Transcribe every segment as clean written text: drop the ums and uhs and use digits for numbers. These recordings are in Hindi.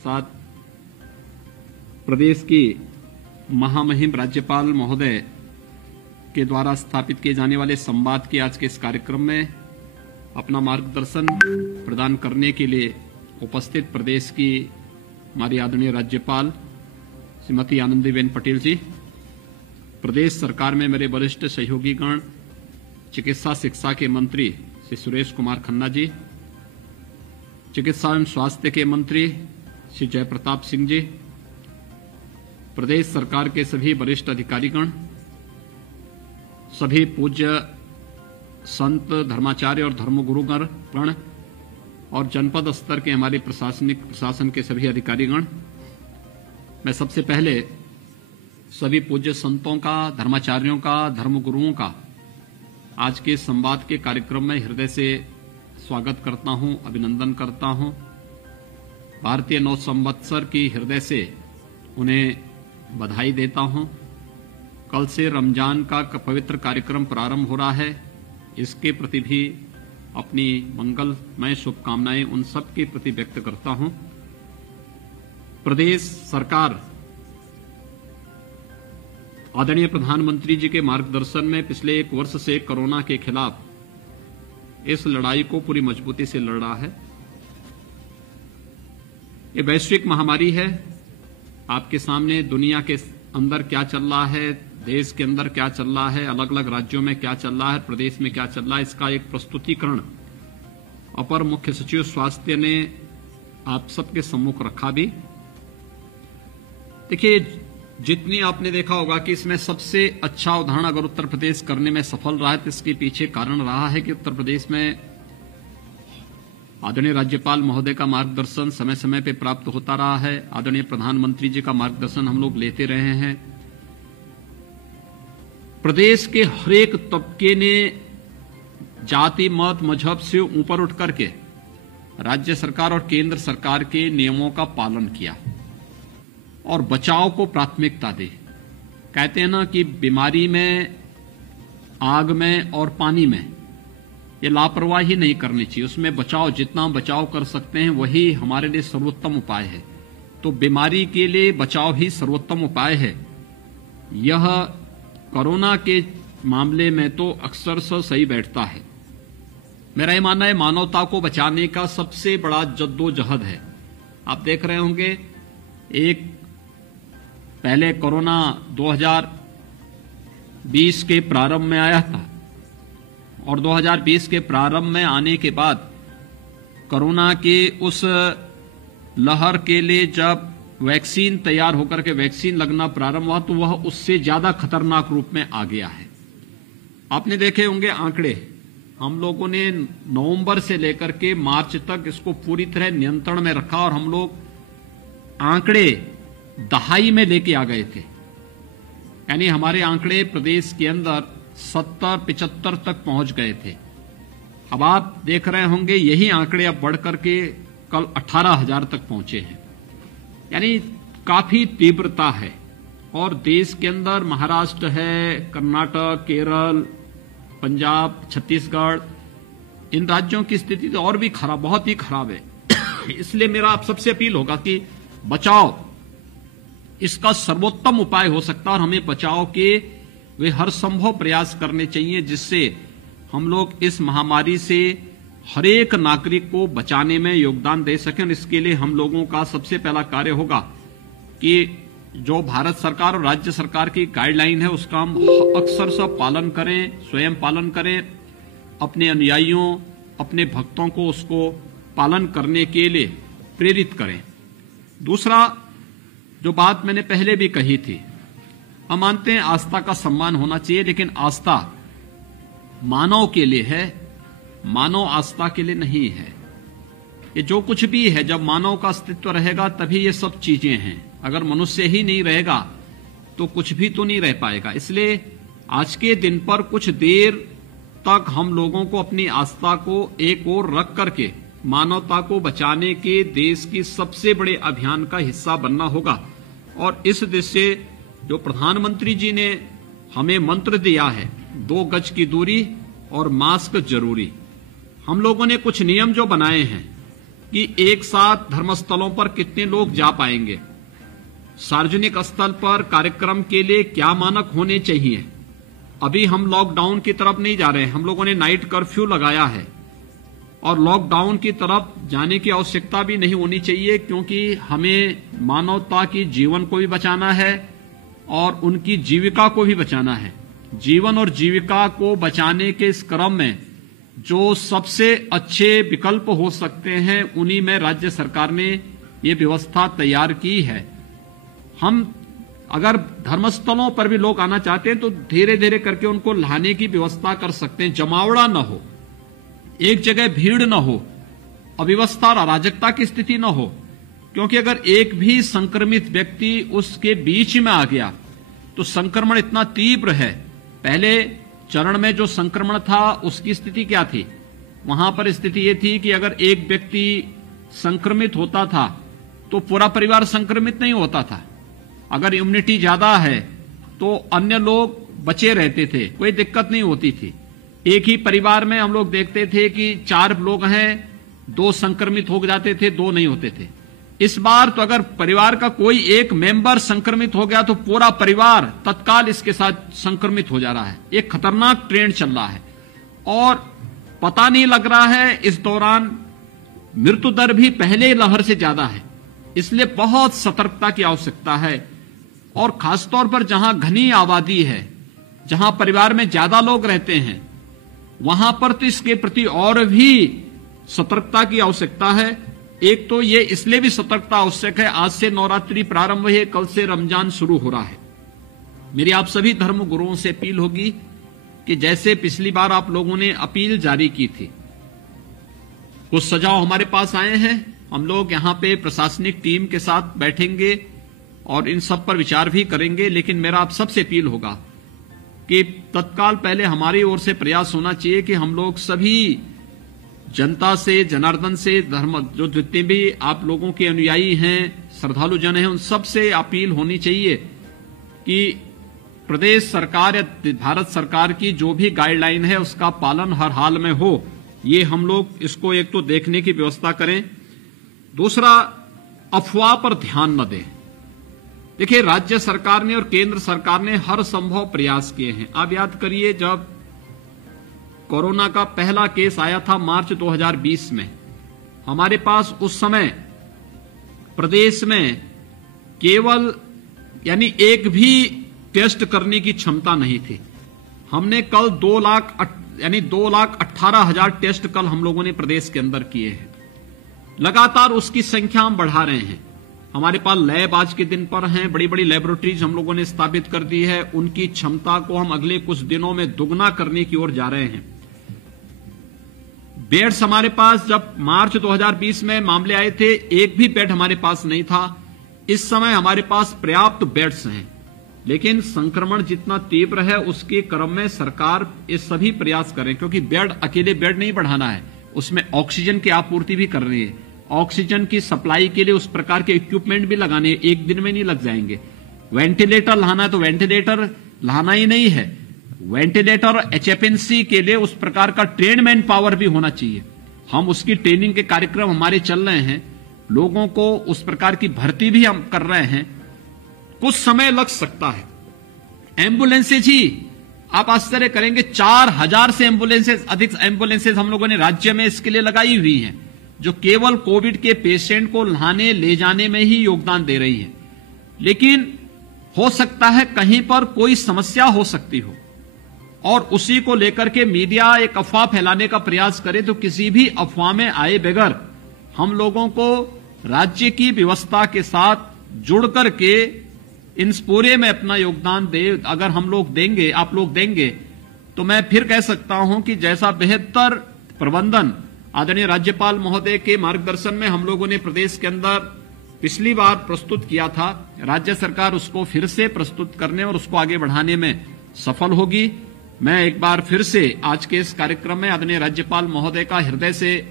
साथ प्रदेश की महामहिम राज्यपाल महोदय के द्वारा स्थापित किए जाने वाले संवाद के आज के इस कार्यक्रम में अपना मार्गदर्शन प्रदान करने के लिए उपस्थित प्रदेश की हमारी आदरणीय राज्यपाल श्रीमती आनंदीबेन पटेल जी, प्रदेश सरकार में मेरे वरिष्ठ सहयोगीगण, चिकित्सा शिक्षा के मंत्री श्री सुरेश कुमार खन्ना जी, चिकित्सा एवं स्वास्थ्य के मंत्री श्री जयप्रताप सिंह जी, प्रदेश सरकार के सभी वरिष्ठ अधिकारीगण, सभी पूज्य संत, धर्माचार्य और धर्मगुरुगण और जनपद स्तर के हमारे प्रशासन के सभी अधिकारीगण, मैं सबसे पहले सभी पूज्य संतों का, धर्माचार्यों का, धर्मगुरुओं का आज के संवाद के कार्यक्रम में हृदय से स्वागत करता हूं, अभिनंदन करता हूं। भारतीय नव संवत्सर की हृदय से उन्हें बधाई देता हूं। कल से रमजान का पवित्र कार्यक्रम प्रारंभ हो रहा है, इसके प्रति भी अपनी मंगलमय शुभकामनाएं उन सब के प्रति व्यक्त करता हूं। प्रदेश सरकार आदरणीय प्रधानमंत्री जी के मार्गदर्शन में पिछले एक वर्ष से कोरोना के खिलाफ इस लड़ाई को पूरी मजबूती से लड़ रहा है। ये वैश्विक महामारी है। आपके सामने दुनिया के अंदर क्या चल रहा है, देश के अंदर क्या चल रहा है, अलग अलग राज्यों में क्या चल रहा है, प्रदेश में क्या चल रहा है, इसका एक प्रस्तुतिकरण अपर मुख्य सचिव स्वास्थ्य ने आप सबके सम्मुख रखा भी। देखिए, जितनी आपने देखा होगा कि इसमें सबसे अच्छा उदाहरण अगर उत्तर प्रदेश करने में सफल रहा है तो इसके पीछे कारण रहा है कि उत्तर प्रदेश में आदरणीय राज्यपाल महोदय का मार्गदर्शन समय समय पर प्राप्त होता रहा है। आदरणीय प्रधानमंत्री जी का मार्गदर्शन हम लोग लेते रहे हैं। प्रदेश के हरेक तबके ने जाति, मत, मजहब से ऊपर उठ करके राज्य सरकार और केंद्र सरकार के नियमों का पालन किया और बचाव को प्राथमिकता दी। कहते हैं ना कि बीमारी में, आग में और पानी में ये लापरवाही नहीं करनी चाहिए, उसमें बचाव, जितना बचाव कर सकते हैं वही हमारे लिए सर्वोत्तम उपाय है। तो बीमारी के लिए बचाव ही सर्वोत्तम उपाय है। यह कोरोना के मामले में तो अक्सर सही बैठता है। मेरा ये मानना है मानवता को बचाने का सबसे बड़ा जद्दोजहद है। आप देख रहे होंगे, एक पहले कोरोना 2020 के प्रारंभ में आया था और 2020 के प्रारंभ में आने के बाद कोरोना के उस लहर के लिए जब वैक्सीन तैयार होकर के वैक्सीन लगना प्रारंभ हुआ तो वह उससे ज्यादा खतरनाक रूप में आ गया है। आपने देखे होंगे आंकड़े, हम लोगों ने नवंबर से लेकर के मार्च तक इसको पूरी तरह नियंत्रण में रखा और हम लोग आंकड़े दहाई में लेके आ गए थे। यानी हमारे आंकड़े प्रदेश के अंदर 70-75 तक पहुंच गए थे। अब आप देख रहे होंगे यही आंकड़े अब बढ़ करके कल 18,000 तक पहुंचे हैं। यानी काफी तीव्रता है। और देश के अंदर महाराष्ट्र है, कर्नाटक, केरल, पंजाब, छत्तीसगढ़, इन राज्यों की स्थिति तो और भी खराब, बहुत ही खराब है। इसलिए मेरा आप सबसे अपील होगा कि बचाव इसका सर्वोत्तम उपाय हो सकता है और हमें बचाव के वे हर संभव प्रयास करने चाहिए जिससे हम लोग इस महामारी से हर एक नागरिक को बचाने में योगदान दे सकें। इसके लिए हम लोगों का सबसे पहला कार्य होगा कि जो भारत सरकार और राज्य सरकार की गाइडलाइन है उसका हम अक्सर से पालन करें, स्वयं पालन करें, अपने अनुयायियों, अपने भक्तों को उसको पालन करने के लिए प्रेरित करें। दूसरा, जो बात मैंने पहले भी कही थी, हम मानते हैं आस्था का सम्मान होना चाहिए, लेकिन आस्था मानव के लिए है, मानव आस्था के लिए नहीं है। ये जो कुछ भी है, जब मानव का अस्तित्व रहेगा तभी ये सब चीजें हैं। अगर मनुष्य ही नहीं रहेगा तो कुछ भी तो नहीं रह पाएगा। इसलिए आज के दिन पर कुछ देर तक हम लोगों को अपनी आस्था को एक ओर रख करके मानवता को बचाने के देश की सबसे बड़े अभियान का हिस्सा बनना होगा। और इस दृष्टि से जो प्रधानमंत्री जी ने हमें मंत्र दिया है, 2 गज की दूरी और मास्क जरूरी, हम लोगों ने कुछ नियम जो बनाए हैं कि एक साथ धर्मस्थलों पर कितने लोग जा पाएंगे, सार्वजनिक स्थल पर कार्यक्रम के लिए क्या मानक होने चाहिए। अभी हम लॉकडाउन की तरफ नहीं जा रहे हैं, हम लोगों ने नाइट कर्फ्यू लगाया है और लॉकडाउन की तरफ जाने की आवश्यकता भी नहीं होनी चाहिए, क्योंकि हमें मानवता की जीवन को भी बचाना है और उनकी जीविका को भी बचाना है। जीवन और जीविका को बचाने के इस क्रम में जो सबसे अच्छे विकल्प हो सकते हैं उन्हीं में राज्य सरकार ने ये व्यवस्था तैयार की है। हम अगर धर्मस्थलों पर भी लोग आना चाहते हैं तो धीरे धीरे करके उनको लाने की व्यवस्था कर सकते हैं, जमावड़ा न हो, एक जगह भीड़ न हो, अव्यवस्था और अराजकता की स्थिति न हो, क्योंकि अगर एक भी संक्रमित व्यक्ति उसके बीच में आ गया तो संक्रमण इतना तीव्र है। पहले चरण में जो संक्रमण था उसकी स्थिति क्या थी, वहां पर स्थिति ये थी कि अगर एक व्यक्ति संक्रमित होता था तो पूरा परिवार संक्रमित नहीं होता था। अगर इम्यूनिटी ज्यादा है तो अन्य लोग बचे रहते थे, कोई दिक्कत नहीं होती थी। एक ही परिवार में हम लोग देखते थे कि 4 लोग हैं, 2 संक्रमित हो जाते थे, 2 नहीं होते थे। इस बार तो अगर परिवार का कोई एक मेंबर संक्रमित हो गया तो पूरा परिवार तत्काल इसके साथ संक्रमित हो जा रहा है। एक खतरनाक ट्रेंड चल रहा है और पता नहीं लग रहा है इस दौरान मृत्यु दर भी पहले लहर से ज्यादा है, इसलिए बहुत सतर्कता की आवश्यकता है। और खासतौर पर जहां घनी आबादी है, जहां परिवार में ज्यादा लोग रहते हैं, वहां पर तो इसके प्रति और भी सतर्कता की आवश्यकता है। एक तो ये इसलिए भी सतर्कता आवश्यक है, आज से नवरात्रि प्रारंभ है, कल से रमजान शुरू हो रहा है। मेरी आप सभी धर्म गुरुओं से अपील होगी कि जैसे पिछली बार आप लोगों ने अपील जारी की थी, कुछ सुझाव हमारे पास आए हैं, हम लोग यहां पे प्रशासनिक टीम के साथ बैठेंगे और इन सब पर विचार भी करेंगे। लेकिन मेरा आप सबसे अपील होगा कि तत्काल पहले हमारी ओर से प्रयास होना चाहिए कि हम लोग सभी जनता से, जनार्दन से, धर्म जो जितने भी आप लोगों के अनुयायी हैं, श्रद्धालु जन हैं, उन सब से अपील होनी चाहिए कि प्रदेश सरकार या भारत सरकार की जो भी गाइडलाइन है उसका पालन हर हाल में हो। ये हम लोग इसको एक तो देखने की व्यवस्था करें। दूसरा, अफवाह पर ध्यान न दें। देखिए, राज्य सरकार ने और केंद्र सरकार ने हर संभव प्रयास किए हैं। आप याद करिए, जब कोरोना का पहला केस आया था मार्च 2020 में, हमारे पास उस समय प्रदेश में केवल यानी एक भी टेस्ट करने की क्षमता नहीं थी। हमने कल 2,18,000 टेस्ट कल हम लोगों ने प्रदेश के अंदर किए हैं। लगातार उसकी संख्या हम बढ़ा रहे हैं। हमारे पास लैब आज के दिन पर हैं, बड़ी बड़ी लेबोरेटरीज हम लोगों ने स्थापित कर दी है। उनकी क्षमता को हम अगले कुछ दिनों में दुगना करने की ओर जा रहे हैं। बेड्स हमारे पास जब मार्च 2020 में मामले आए थे, एक भी बेड हमारे पास नहीं था। इस समय हमारे पास पर्याप्त बेड्स हैं, लेकिन संक्रमण जितना तीव्र है उसके क्रम में सरकार ये सभी प्रयास करें, क्योंकि बेड अकेले बेड नहीं बढ़ाना है, उसमें ऑक्सीजन की आपूर्ति भी कर रही है। ऑक्सीजन की सप्लाई के लिए उस प्रकार के इक्विपमेंट भी लगाने, एक दिन में नहीं लग जाएंगे। वेंटिलेटर लाना है तो वेंटिलेटर लाना ही नहीं है, वेंटिलेटर और एचएफएनसी के लिए उस प्रकार का ट्रेन मैन पावर भी होना चाहिए। हम उसकी ट्रेनिंग के कार्यक्रम हमारे चल रहे हैं, लोगों को उस प्रकार की भर्ती भी हम कर रहे हैं। कुछ समय लग सकता है। एम्बुलेंसेज ही आप आश्चर्य करेंगे, 4000 से अधिक एम्बुलेंसेज हम लोगों ने राज्य में इसके लिए लगाई हुई हैं, जो केवल कोविड के पेशेंट को लाने ले जाने में ही योगदान दे रही है। लेकिन हो सकता है कहीं पर कोई समस्या हो सकती हो और उसी को लेकर के मीडिया एक अफवाह फैलाने का प्रयास करे, तो किसी भी अफवाह में आए बगैर हम लोगों को राज्य की व्यवस्था के साथ जुड़ करके इन पूरे में अपना योगदान दे। अगर हम लोग देंगे, आप लोग देंगे, तो मैं फिर कह सकता हूं कि जैसा बेहतर प्रबंधन आदरणीय राज्यपाल महोदय के मार्गदर्शन में हम लोगों ने प्रदेश के अंदर पिछली बार प्रस्तुत किया था, राज्य सरकार उसको फिर से प्रस्तुत करने और उसको आगे बढ़ाने में सफल होगी। मैं एक बार फिर से आज के इस कार्यक्रम में आदरणीय राज्यपाल महोदय का हृदय से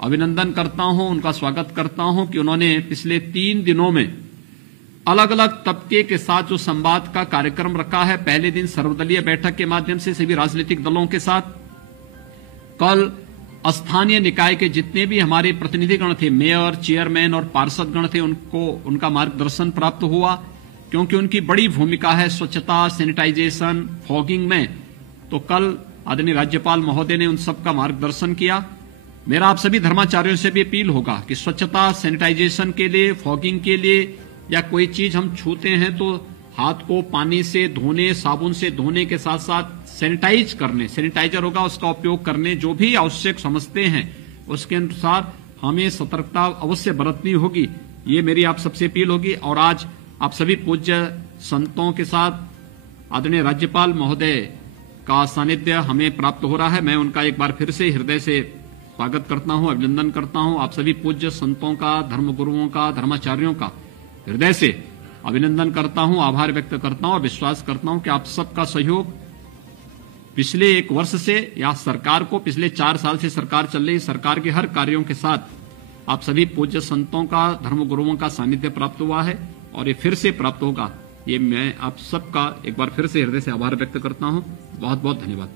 अभिनंदन करता हूं, उनका स्वागत करता हूं कि उन्होंने पिछले 3 दिनों में अलग अलग तबके के साथ जो संवाद का कार्यक्रम रखा है। पहले दिन सर्वदलीय बैठक के माध्यम से सभी राजनीतिक दलों के साथ, कल स्थानीय निकाय के जितने भी हमारे प्रतिनिधिगण थे, मेयर, चेयरमैन और पार्षदगण थे, उनका मार्गदर्शन प्राप्त हुआ, क्योंकि उनकी बड़ी भूमिका है स्वच्छता, सैनिटाइजेशन, फॉगिंग में। तो कल आदरणीय राज्यपाल महोदय ने उन सबका मार्गदर्शन किया। मेरा आप सभी धर्माचार्यों से भी अपील होगा कि स्वच्छता, सैनिटाइजेशन के लिए, फॉगिंग के लिए या कोई चीज हम छूते हैं तो हाथ को पानी से धोने, साबुन से धोने के साथ साथ सैनिटाइज करने, सैनिटाइजर होगा उसका उपयोग करने, जो भी आवश्यक समझते हैं उसके अनुसार हमें सतर्कता अवश्य बरतनी होगी। ये मेरी आप सबसे अपील होगी। और आज आप सभी पूज्य संतों के साथ आदरणीय राज्यपाल महोदय का सानिध्य हमें प्राप्त हो रहा है। मैं उनका एक बार फिर से हृदय से स्वागत करता हूं, अभिनंदन करता हूं। आप सभी पूज्य संतों का, धर्मगुरुओं का, धर्माचार्यों का हृदय से अभिनंदन करता हूं, आभार व्यक्त करता हूं और विश्वास करता हूं कि आप सबका सहयोग पिछले 1 वर्ष से या सरकार को पिछले 4 साल से सरकार चल रही, सरकार के हर कार्यों के साथ आप सभी पूज्य संतों का, धर्मगुरुओं का सानिध्य प्राप्त हुआ है और ये फिर से प्राप्त होगा। ये मैं आप सबका एक बार फिर से हृदय से आभार व्यक्त करता हूं। बहुत बहुत धन्यवाद।